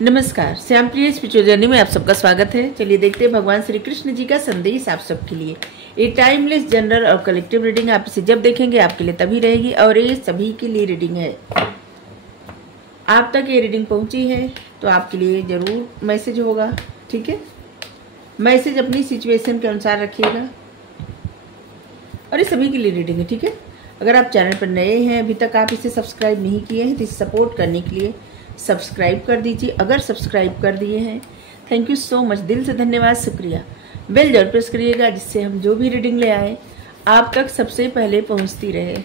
नमस्कार, श्याम प्रिय spiritual journey में आप सबका स्वागत है। चलिए देखते हैं भगवान श्री कृष्ण जी का संदेश आप सबके लिए। ये टाइमलेस जनरल और कलेक्टिव रीडिंग आप इसे जब देखेंगे आपके लिए तभी रहेगी और ये सभी के लिए रीडिंग है। आप तक ये रीडिंग पहुंची है तो आपके लिए जरूर मैसेज होगा, ठीक है। मैसेज अपनी सिचुएशन के अनुसार रखिएगा और ये सभी के लिए रीडिंग है, ठीक है। अगर आप चैनल पर नए हैं, अभी तक आप इसे सब्सक्राइब नहीं किए हैं तो इसे सपोर्ट करने के लिए सब्सक्राइब कर दीजिए। अगर सब्सक्राइब कर दिए हैं, थैंक यू सो मच, दिल से धन्यवाद, शुक्रिया। बेल जरूर प्रेस करिएगा जिससे हम जो भी रीडिंग ले आए आप तक सबसे पहले पहुंचती रहे।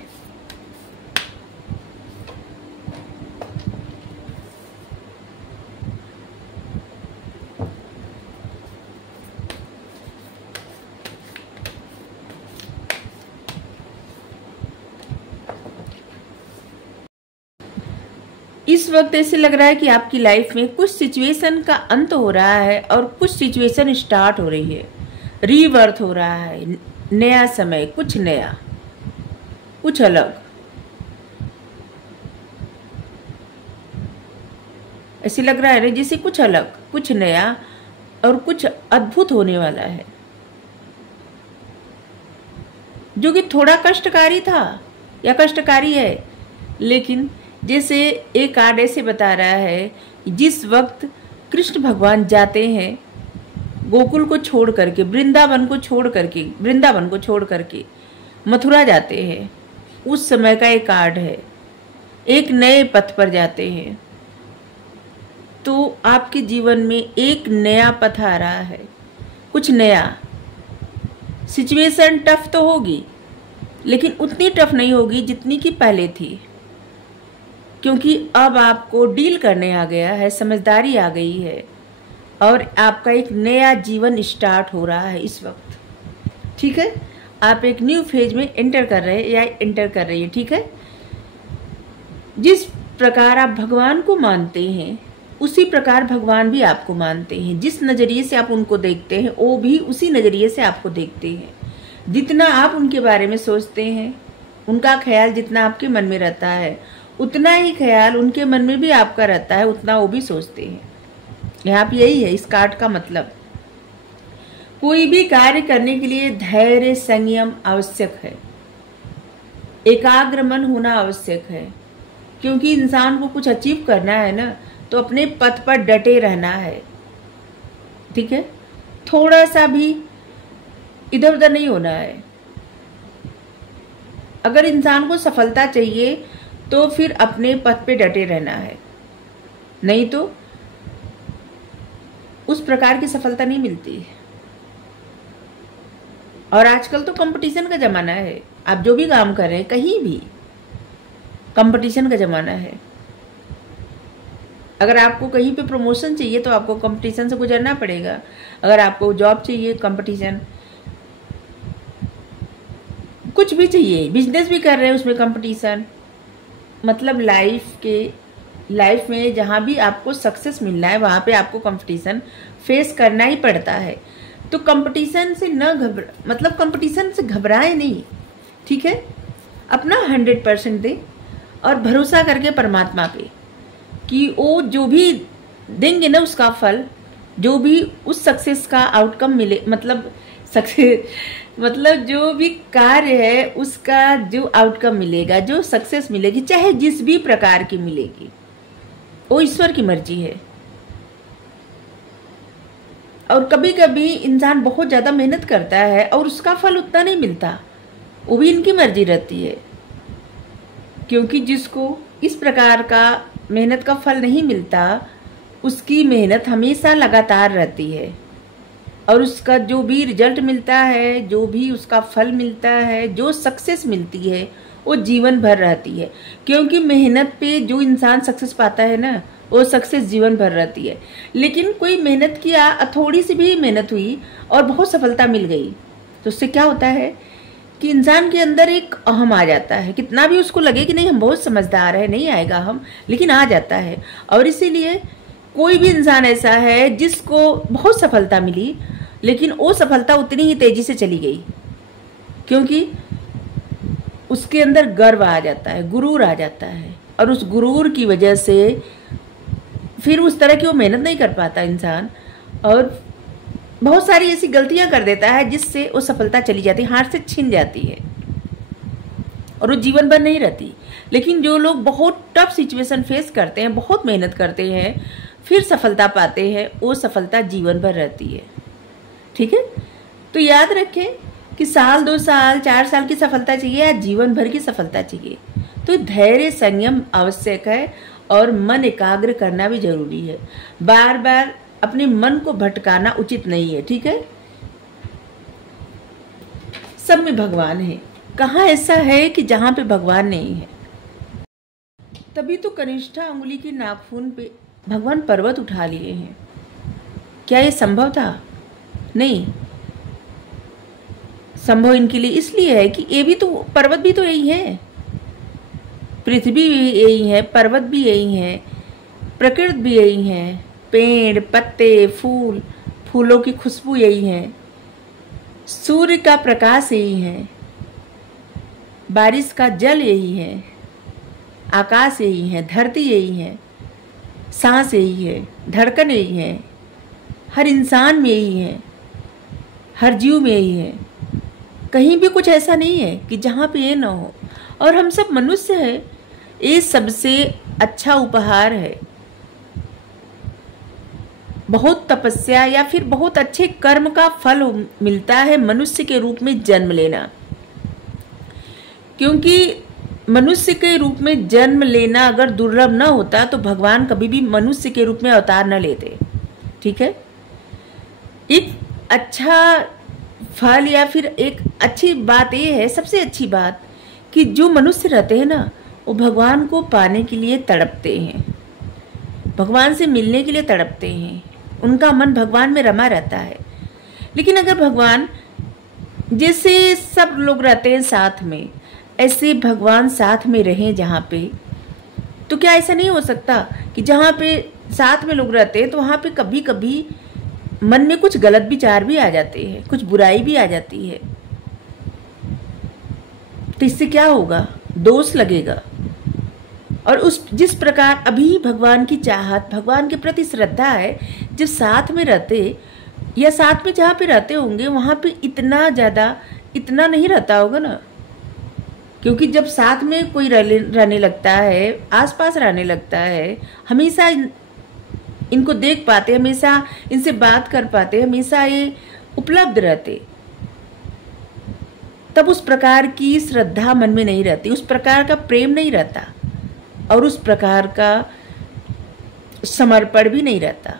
इस वक्त ऐसे लग रहा है कि आपकी लाइफ में कुछ सिचुएशन का अंत हो रहा है और कुछ सिचुएशन स्टार्ट हो रही है, रीबर्थ हो रहा है, नया समय, कुछ नया, कुछ अलग। ऐसे लग रहा है ना जैसे कुछ अलग, कुछ नया और कुछ अद्भुत होने वाला है, जो कि थोड़ा कष्टकारी था या कष्टकारी है। लेकिन जैसे एक कार्ड ऐसे बता रहा है, जिस वक्त कृष्ण भगवान जाते हैं गोकुल को छोड़ करके, वृंदावन को छोड़ करके मथुरा जाते हैं, उस समय का एक कार्ड है। एक नए पथ पर जाते हैं तो आपके जीवन में एक नया पथ आ रहा है, कुछ नया। सिचुएशन टफ तो होगी लेकिन उतनी टफ नहीं होगी जितनी कि पहले थी, क्योंकि अब आपको डील करने आ गया है, समझदारी आ गई है और आपका एक नया जीवन स्टार्ट हो रहा है इस वक्त, ठीक है। आप एक न्यू फेज में एंटर कर रहे हैं या एंटर कर रही है, ठीक है। जिस प्रकार आप भगवान को मानते हैं उसी प्रकार भगवान भी आपको मानते हैं। जिस नज़रिए से आप उनको देखते हैं वो भी उसी नज़रिए से आपको देखते हैं। जितना आप उनके बारे में सोचते हैं, उनका ख्याल जितना आपके मन में रहता है उतना ही ख्याल उनके मन में भी आपका रहता है, उतना वो भी सोचते हैं। यहाँ पे यही है इस कार्ड का मतलब। कोई भी कार्य करने के लिए धैर्य, संयम आवश्यक है, एकाग्र मन होना आवश्यक है, क्योंकि इंसान को कुछ अचीव करना है ना तो अपने पथ पर डटे रहना है, ठीक है। थोड़ा सा भी इधर उधर नहीं होना है। अगर इंसान को सफलता चाहिए तो फिर अपने पथ पे डटे रहना है, नहीं तो उस प्रकार की सफलता नहीं मिलती। और आजकल तो कंपटीशन का जमाना है। आप जो भी काम कर रहे हैं कहीं भी कंपटीशन का जमाना है। अगर आपको कहीं पे प्रमोशन चाहिए तो आपको कंपटीशन से गुजरना पड़ेगा। अगर आपको जॉब चाहिए कंपटीशन, कुछ भी चाहिए, बिजनेस भी कर रहे हैं उसमें कंपटीशन। मतलब लाइफ में जहाँ भी आपको सक्सेस मिलना है वहाँ पे आपको कंपटीशन फेस करना ही पड़ता है। तो कंपटीशन से कंपटीशन से घबराए नहीं, ठीक है। अपना 100% दे और भरोसा करके परमात्मा पे कि वो जो भी देंगे ना उसका फल, जो भी उस सक्सेस का आउटकम मिले, मतलब जो भी कार्य है उसका जो आउटकम मिलेगा, जो सक्सेस मिलेगी, चाहे जिस भी प्रकार की मिलेगी, वो ईश्वर की मर्जी है। और कभी कभी इंसान बहुत ज्यादा मेहनत करता है और उसका फल उतना नहीं मिलता, वो भी इनकी मर्जी रहती है। क्योंकि जिसको इस प्रकार का मेहनत का फल नहीं मिलता उसकी मेहनत हमेशा लगातार रहती है और उसका जो भी रिजल्ट मिलता है, जो भी उसका फल मिलता है, जो सक्सेस मिलती है वो जीवन भर रहती है। क्योंकि मेहनत पे जो इंसान सक्सेस पाता है ना वो सक्सेस जीवन भर रहती है। लेकिन कोई मेहनत किया, थोड़ी सी भी मेहनत हुई और बहुत सफलता मिल गई तो उससे क्या होता है कि इंसान के अंदर एक अहम आ जाता है। कितना भी उसको लगे कि नहीं हम बहुत समझदार है, नहीं आएगा हम, लेकिन आ जाता है। और इसीलिए कोई भी इंसान ऐसा है जिसको बहुत सफलता मिली लेकिन वो सफलता उतनी ही तेजी से चली गई, क्योंकि उसके अंदर गर्व आ जाता है, गुरूर आ जाता है और उस गुरूर की वजह से फिर उस तरह की वो मेहनत नहीं कर पाता इंसान, और बहुत सारी ऐसी गलतियां कर देता है जिससे वो सफलता चली जाती है, हाथ से छिन जाती है और वो जीवन भर नहीं रहती। लेकिन जो लोग बहुत टफ सिचुएशन फेस करते हैं, बहुत मेहनत करते हैं, फिर सफलता पाते हैं, वो सफलता जीवन भर रहती है। ठीक है, तो याद रखें कि साल 2 साल 4 साल की सफलता चाहिए या जीवन भर की सफलता चाहिए, तो धैर्य संयम आवश्यक है और मन एकाग्र करना भी जरूरी है। बार बार अपने मन को भटकाना उचित नहीं है। ठीक है, सब में भगवान है, कहाँ ऐसा है कि जहां पे भगवान नहीं है। तभी तो कनिष्ठा अंगुली की नाखून पे भगवान पर्वत उठा लिए हैं। क्या ये संभव था? नहीं, संभव इनके लिए इसलिए है कि ये भी तो, पर्वत भी तो यही है, पृथ्वी भी यही है, पर्वत भी यही है, प्रकृति भी यही है, पेड़ पत्ते फूल, फूलों की खुशबू यही है, सूर्य का प्रकाश यही है, बारिश का जल यही है, आकाश यही है, धरती यही है, सांस यही है, धड़कन यही है, हर इंसान में यही है, हर जीव में यही है। कहीं भी कुछ ऐसा नहीं है कि जहाँ पे ये ना हो। और हम सब मनुष्य हैं, ये सबसे अच्छा उपहार है। बहुत तपस्या या फिर बहुत अच्छे कर्म का फल मिलता है मनुष्य के रूप में जन्म लेना, क्योंकि मनुष्य के रूप में जन्म लेना अगर दुर्लभ न होता तो भगवान कभी भी मनुष्य के रूप में अवतार न लेते। ठीक है, एक अच्छा फल या फिर एक अच्छी बात ये है, सबसे अच्छी बात, कि जो मनुष्य रहते हैं ना, वो भगवान को पाने के लिए तड़पते हैं, भगवान से मिलने के लिए तड़पते हैं, उनका मन भगवान में रमा रहता है। लेकिन अगर भगवान, जैसे सब लोग रहते हैं साथ में, ऐसे भगवान साथ में रहें जहाँ पे, तो क्या ऐसा नहीं हो सकता कि जहाँ पे साथ में लोग रहते हैं तो वहाँ पे कभी कभी मन में कुछ गलत विचार भी आ जाते हैं, कुछ बुराई भी आ जाती है, तो इससे क्या होगा? दोष लगेगा। और उस जिस प्रकार अभी भगवान की चाहत, भगवान के प्रति श्रद्धा है, जब साथ में रहते या साथ में जहाँ पे रहते होंगे वहाँ पे इतना ज़्यादा इतना नहीं रहता होगा ना, क्योंकि जब साथ में कोई रहने लगता है, आसपास रहने लगता है, हमेशा इनको देख पाते, हमेशा इनसे बात कर पाते, हमेशा ये उपलब्ध रहते, तब उस प्रकार की श्रद्धा मन में नहीं रहती, उस प्रकार का प्रेम नहीं रहता और उस प्रकार का समर्पण भी नहीं रहता।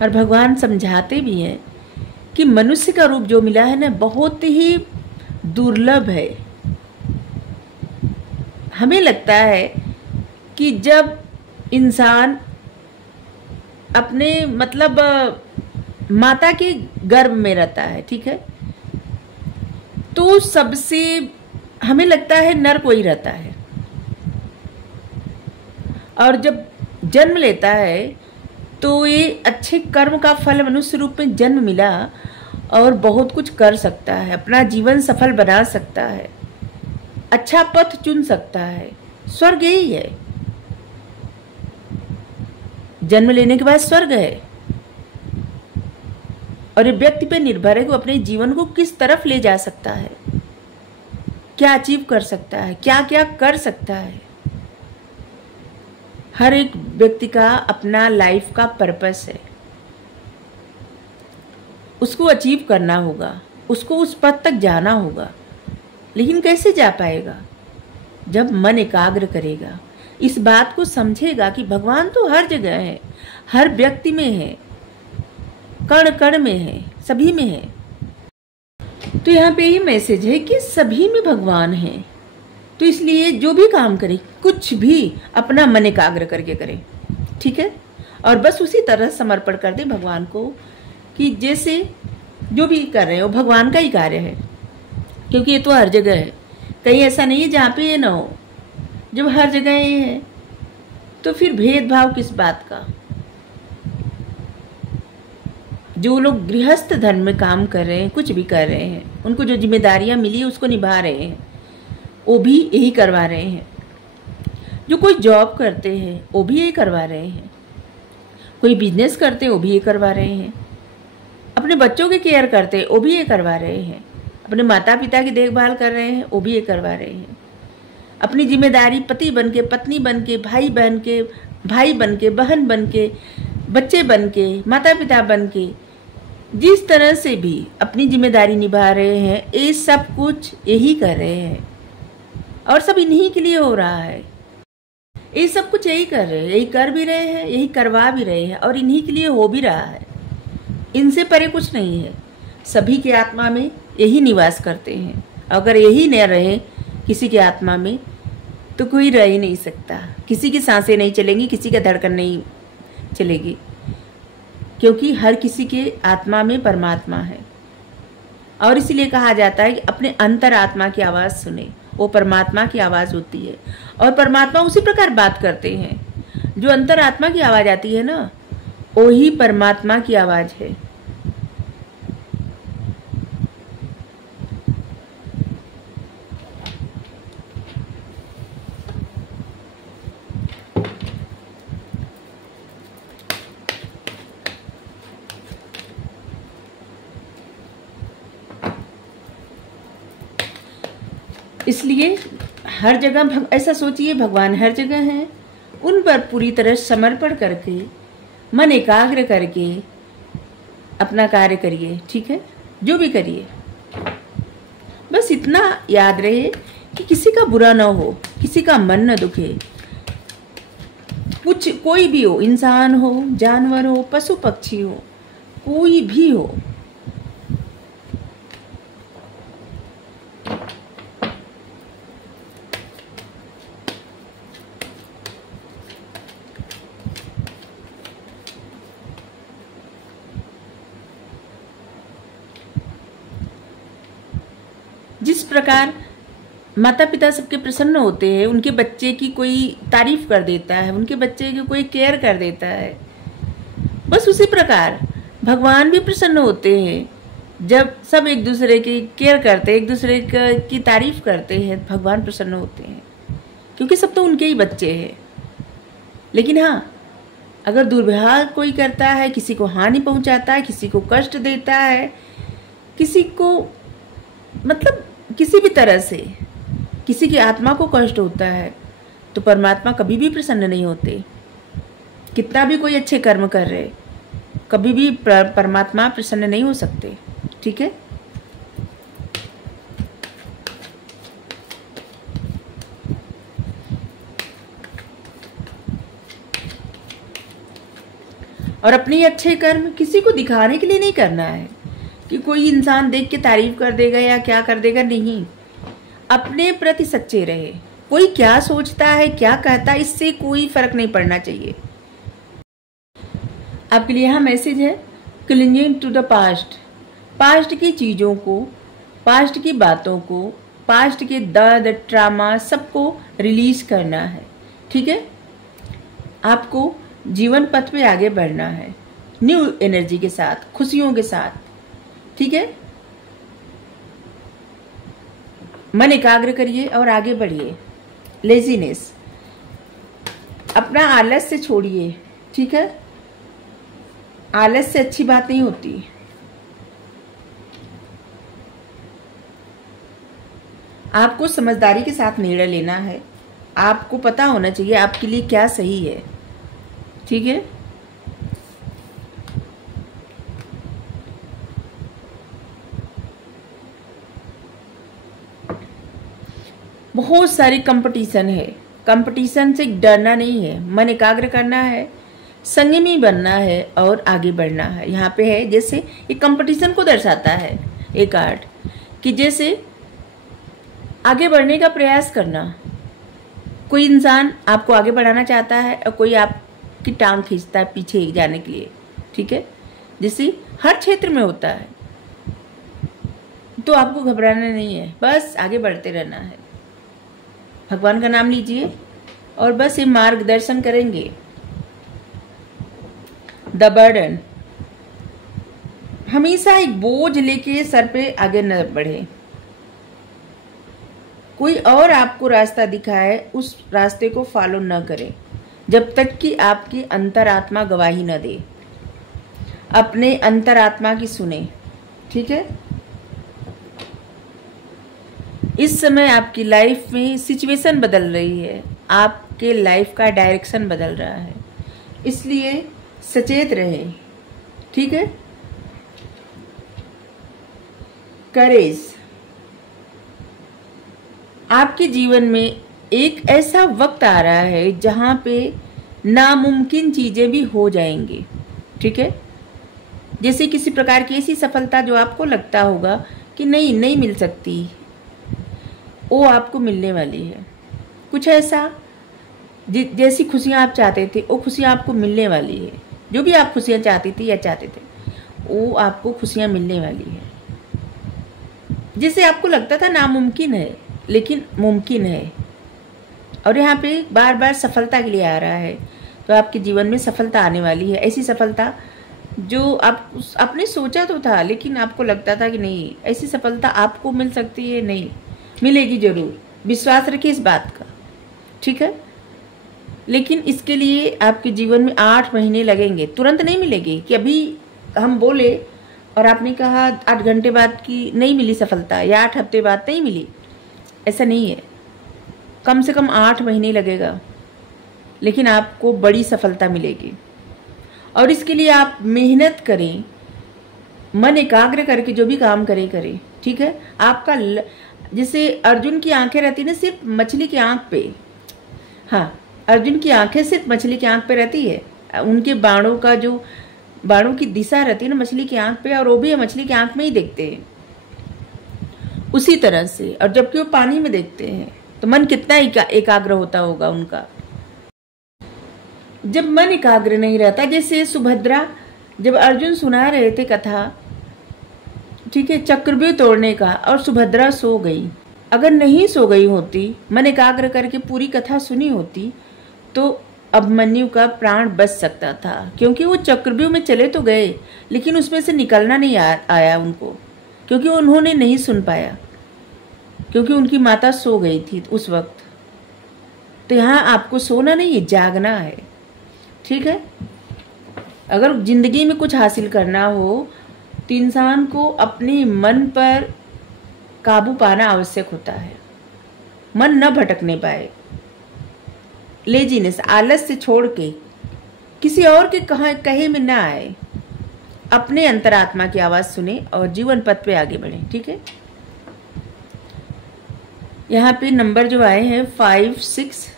और भगवान समझाते भी हैं कि मनुष्य का रूप जो मिला है ना, बहुत ही दुर्लभ है। हमें लगता है कि जब इंसान अपने मतलब माता के गर्भ में रहता है, ठीक है, तो सबसे हमें लगता है नर कोई रहता है, और जब जन्म लेता है तो ये अच्छे कर्म का फल मनुष्य रूप में जन्म मिला और बहुत कुछ कर सकता है, अपना जीवन सफल बना सकता है, अच्छा पथ चुन सकता है। स्वर्ग यही है, जन्म लेने के बाद स्वर्ग है, और ये व्यक्ति पे निर्भर है कि वो अपने जीवन को किस तरफ ले जा सकता है, क्या अचीव कर सकता है, क्या क्या कर सकता है। हर एक व्यक्ति का अपना लाइफ का पर्पस है, उसको अचीव करना होगा, उसको उस पद तक जाना होगा। लेकिन कैसे जा पाएगा? जब मन एकाग्र करेगा, इस बात को समझेगा कि भगवान तो हर जगह है, हर व्यक्ति में है, कण कण में है, सभी में है। तो यहाँ पे ये मैसेज है कि सभी में भगवान है, तो इसलिए जो भी काम करें, कुछ भी अपना मन एकाग्र करके करें, ठीक है, और बस उसी तरह समर्पण कर दें भगवान को कि जैसे जो भी कर रहे हो भगवान का ही कार्य है, क्योंकि ये तो हर जगह है, कहीं ऐसा नहीं है जहाँ पे ये ना हो। जब हर जगह ये है तो फिर भेदभाव किस बात का? जो लोग गृहस्थ धर्म में काम कर रहे हैं, कुछ भी कर रहे हैं, उनको जो जिम्मेदारियां मिली है उसको निभा रहे हैं, वो भी यही करवा रहे हैं। जो कोई जॉब करते हैं वो भी ये करवा रहे हैं, कोई बिजनेस करते हैं वो भी ये करवा रहे हैं, अपने बच्चों की केयर करते हैं वो भी ये करवा रहे हैं, अपने माता पिता की देखभाल कर रहे हैं वो भी ये करवा रहे हैं, अपनी जिम्मेदारी पति बन के, पत्नी बन के, भाई बन के, भाई बन के, बहन बन के, बच्चे बन के, माता पिता बन के, जिस तरह से भी अपनी जिम्मेदारी निभा रहे हैं, ये सब कुछ यही कर रहे हैं और सब इन्हीं के लिए हो रहा है। ये सब कुछ यही कर रहे हैं, यही कर भी रहे हैं, यही करवा भी रहे हैं और इन्हीं के लिए हो भी रहा है। इनसे परे कुछ नहीं है। सभी के आत्मा में यही निवास करते हैं। अगर यही न रहे किसी के आत्मा में तो कोई रह ही नहीं सकता। किसी की सांसें नहीं चलेंगी, किसी का धड़कन नहीं चलेगी, क्योंकि हर किसी के आत्मा में परमात्मा है। और इसीलिए कहा जाता है कि अपने अंतर आत्मा की आवाज़ सुने, वो परमात्मा की आवाज़ होती है। और परमात्मा उसी प्रकार बात करते हैं। जो अंतर आत्मा की आवाज़ आती है ना, वही परमात्मा की आवाज़ है। इसलिए हर जगह ऐसा सोचिए, भगवान हर जगह हैं। उन पर पूरी तरह समर्पण करके, मन एकाग्र करके अपना कार्य करिए। ठीक है, जो भी करिए, बस इतना याद रहे कि किसी का बुरा ना हो, किसी का मन न दुखे। कुछ कोई भी हो, इंसान हो, जानवर हो, पशु पक्षी हो, कोई भी हो, जिस प्रकार माता पिता सबके प्रसन्न होते हैं, उनके बच्चे की कोई तारीफ कर देता है, उनके बच्चे की कोई केयर कर देता है, बस उसी प्रकार भगवान भी प्रसन्न होते हैं। जब सब एक दूसरे की केयर करते हैं, एक दूसरे की तारीफ करते हैं, भगवान प्रसन्न होते हैं, क्योंकि सब तो उनके ही बच्चे हैं। लेकिन हाँ, अगर दुर्व्यवहार कोई करता है, किसी को हानि पहुंचाता है, किसी को कष्ट देता है, किसी को मतलब किसी भी तरह से किसी की आत्मा को कष्ट होता है, तो परमात्मा कभी भी प्रसन्न नहीं होते। कितना भी कोई अच्छे कर्म कर रहे, कभी भी परमात्मा प्रसन्न नहीं हो सकते। ठीक है, और अपने अच्छे कर्म किसी को दिखाने के लिए नहीं करना है कि कोई इंसान देख के तारीफ कर देगा या क्या कर देगा। नहीं, अपने प्रति सच्चे रहे। कोई क्या सोचता है, क्या कहता है, इससे कोई फर्क नहीं पड़ना चाहिए। आपके लिए यहाँ मैसेज है, clinging to the past. Past की चीज़ों को, पास्ट की बातों को, पास्ट के दर्द, ट्रामा सबको रिलीज करना है। ठीक है, आपको जीवन पथ पे आगे बढ़ना है, न्यू एनर्जी के साथ, खुशियों के साथ। ठीक है, मन एकाग्र करिए और आगे बढ़िए। लेजीनेस, अपना आलस से छोड़िए। ठीक है, आलस से अच्छी बात नहीं होती। आपको समझदारी के साथ निर्णय लेना है। आपको पता होना चाहिए आपके लिए क्या सही है। ठीक है, बहुत सारी कंपटीशन है। कंपटीशन से डरना नहीं है, मन एकाग्र करना है, संयमी बनना है और आगे बढ़ना है। यहाँ पे है जैसे ये कंपटीशन को दर्शाता है एक कार्ड, कि जैसे आगे बढ़ने का प्रयास करना। कोई इंसान आपको आगे बढ़ाना चाहता है और कोई आपकी टांग खींचता है पीछे जाने के लिए। ठीक है, जैसे हर क्षेत्र में होता है, तो आपको घबराना नहीं है, बस आगे बढ़ते रहना है। भगवान का नाम लीजिए और बस ये मार्गदर्शन करेंगे। द बर्डन, हमेशा एक बोझ लेके सर पे आगे न बढ़े। कोई और आपको रास्ता दिखाए उस रास्ते को फॉलो न करें जब तक कि आपकी अंतरात्मा गवाही न दे। अपने अंतरात्मा की सुने, ठीक है। इस समय आपकी लाइफ में सिचुएशन बदल रही है, आपके लाइफ का डायरेक्शन बदल रहा है, इसलिए सचेत रहें, ठीक है। करेज, आपके जीवन में एक ऐसा वक्त आ रहा है जहां पे नामुमकिन चीजें भी हो जाएंगी, ठीक है। जैसे किसी प्रकार की ऐसी सफलता जो आपको लगता होगा कि नहीं मिल सकती, वो आपको मिलने वाली है। कुछ ऐसा जैसी खुशियां आप चाहते थे वो खुशियां आपको मिलने वाली है। जो भी आप खुशियां चाहती थी या चाहते थे वो आपको खुशियां मिलने वाली है। जिसे आपको लगता था नामुमकिन है लेकिन मुमकिन है, और यहाँ पे बार बार सफलता के लिए आ रहा है। तो आपके जीवन में सफलता आने वाली है, ऐसी सफलता जो आपने सोचा तो था लेकिन आपको लगता था कि नहीं, ऐसी सफलता आपको मिल सकती है, नहीं मिलेगी जरूर, विश्वास रखिए इस बात का, ठीक है। लेकिन इसके लिए आपके जीवन में 8 महीने लगेंगे, तुरंत नहीं मिलेगी कि अभी हम बोले और आपने कहा 8 घंटे बाद की नहीं मिली सफलता या 8 हफ्ते बाद नहीं मिली, ऐसा नहीं है। कम से कम 8 महीने लगेगा, लेकिन आपको बड़ी सफलता मिलेगी। और इसके लिए आप मेहनत करें, मन एकाग्र करके जो भी काम करें, ठीक है। आपका जैसे अर्जुन की आंखें रहती ना सिर्फ मछली की आंख पे, हाँ, अर्जुन की आंखें सिर्फ मछली की आंख पे रहती है। उनके बाणों का जो बाणों की दिशा रहती है ना मछली की आंख पे, और वो भी मछली की आंख में ही देखते हैं उसी तरह से। और जबकि वो पानी में देखते हैं तो मन कितना एकाग्र होता होगा उनका। जब मन एकाग्र नहीं रहता, जैसे सुभद्रा, जब अर्जुन सुना रहे थे कथा, ठीक है, चक्रव्यूह तोड़ने का, और सुभद्रा सो गई। अगर नहीं सो गई होती, मन एकाग्र करके पूरी कथा सुनी होती, तो अभिमन्यु का प्राण बच सकता था। क्योंकि वो चक्रव्यूह में चले तो गए लेकिन उसमें से निकलना नहीं आया उनको, क्योंकि उन्होंने नहीं सुन पाया, क्योंकि उनकी माता सो गई थी उस वक्त। तो यहाँ आपको सोना नहीं है, जागना है, ठीक है। अगर जिंदगी में कुछ हासिल करना हो तो इंसान को अपने मन पर काबू पाना आवश्यक होता है। मन न भटकने पाए, लेजीनेस, आलस से छोड़ के किसी और के कहे में ना आए, अपने अंतरात्मा की आवाज सुने और जीवन पथ पे आगे बढ़े, ठीक है। यहाँ पे नंबर जो आए हैं 5, 6,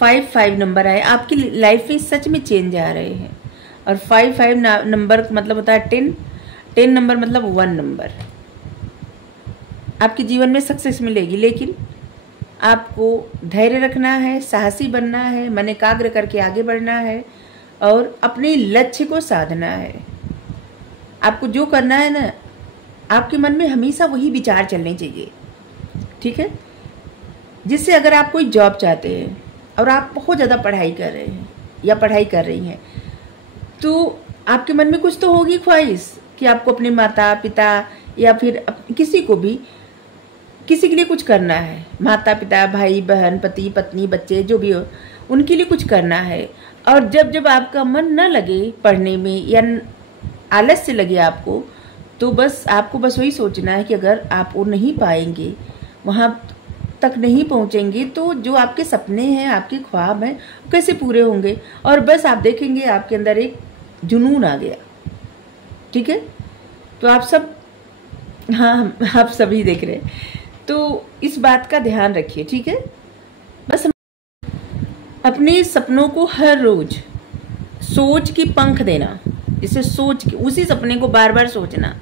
5 नंबर आए, आपकी लाइफ में सच में चेंज आ रहे हैं। और 5 नंबर मतलब होता है 10 नंबर मतलब 1 नंबर। आपके जीवन में सक्सेस मिलेगी, लेकिन आपको धैर्य रखना है, साहसी बनना है, मन एकाग्र करके आगे बढ़ना है और अपने लक्ष्य को साधना है। आपको जो करना है ना, आपके मन में हमेशा वही विचार चलने चाहिए, ठीक है। जिससे अगर आप कोई जॉब चाहते हैं और आप बहुत ज़्यादा पढ़ाई कर रहे हैं या पढ़ाई कर रही हैं, तो आपके मन में कुछ तो होगी ख्वाहिश कि आपको अपने माता पिता या फिर किसी को भी, किसी के लिए कुछ करना है। माता पिता, भाई बहन, पति पत्नी, बच्चे जो भी हो, उनके लिए कुछ करना है। और जब आपका मन न लगे पढ़ने में या आलस से लगे आपको, तो बस आपको बस वही सोचना है कि अगर आप वो नहीं पाएंगे, वहाँ तक नहीं पहुँचेंगे, तो जो आपके सपने हैं, आपके ख्वाब हैं, कैसे पूरे होंगे। और बस आप देखेंगे आपके अंदर एक जुनून आ गया, ठीक है। तो आप सब, हाँ, आप सभी देख रहे हैं, तो इस बात का ध्यान रखिए, ठीक है। बस अपने सपनों को हर रोज सोच के पंख देना, जिसे सोच के उसी सपने को बार बार सोचना।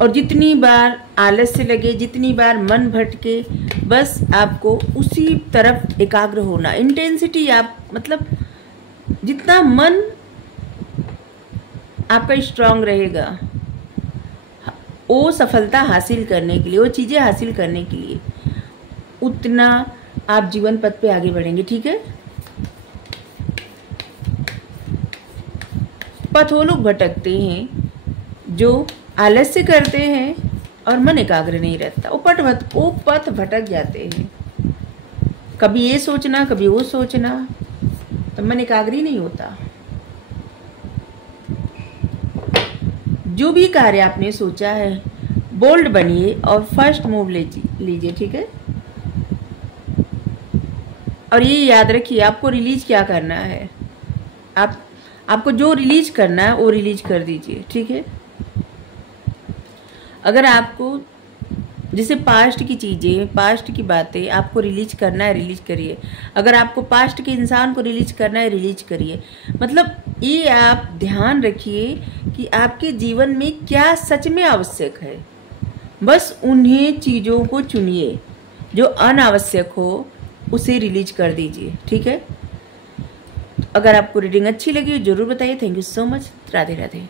और जितनी बार आलस से लगे, जितनी बार मन भटके, बस आपको उसी तरफ एकाग्र होना। इंटेंसिटी आप मतलब जितना मन आपका स्ट्रांग रहेगा, वो सफलता हासिल करने के लिए, वो चीज़ें हासिल करने के लिए, उतना आप जीवन पथ पे आगे बढ़ेंगे, ठीक है। पथ वो लोग भटकते हैं जो आलस से करते हैं और मन एकाग्र नहीं रहता, उपथ भटक जाते हैं। कभी ये सोचना कभी वो सोचना, तो मन एकाग्र ही नहीं होता। जो भी कार्य आपने सोचा है बोल्ड बनिए और फर्स्ट मूव लीजिए, ठीक है। और ये याद रखिए आपको रिलीज क्या करना है, आपको जो रिलीज करना है वो रिलीज कर दीजिए, ठीक है। अगर आपको जैसे पास्ट की चीज़ें, पास्ट की बातें आपको रिलीज करना है, रिलीज करिए। अगर आपको पास्ट के इंसान को रिलीज करना है, रिलीज करिए। मतलब ये आप ध्यान रखिए कि आपके जीवन में क्या सच में आवश्यक है, बस उन्हीं चीज़ों को चुनिए। जो अनावश्यक हो उसे रिलीज कर दीजिए, ठीक है। अगर आपको रीडिंग अच्छी लगी जरूर बताइए। Thank you so much. Radhe Radhe.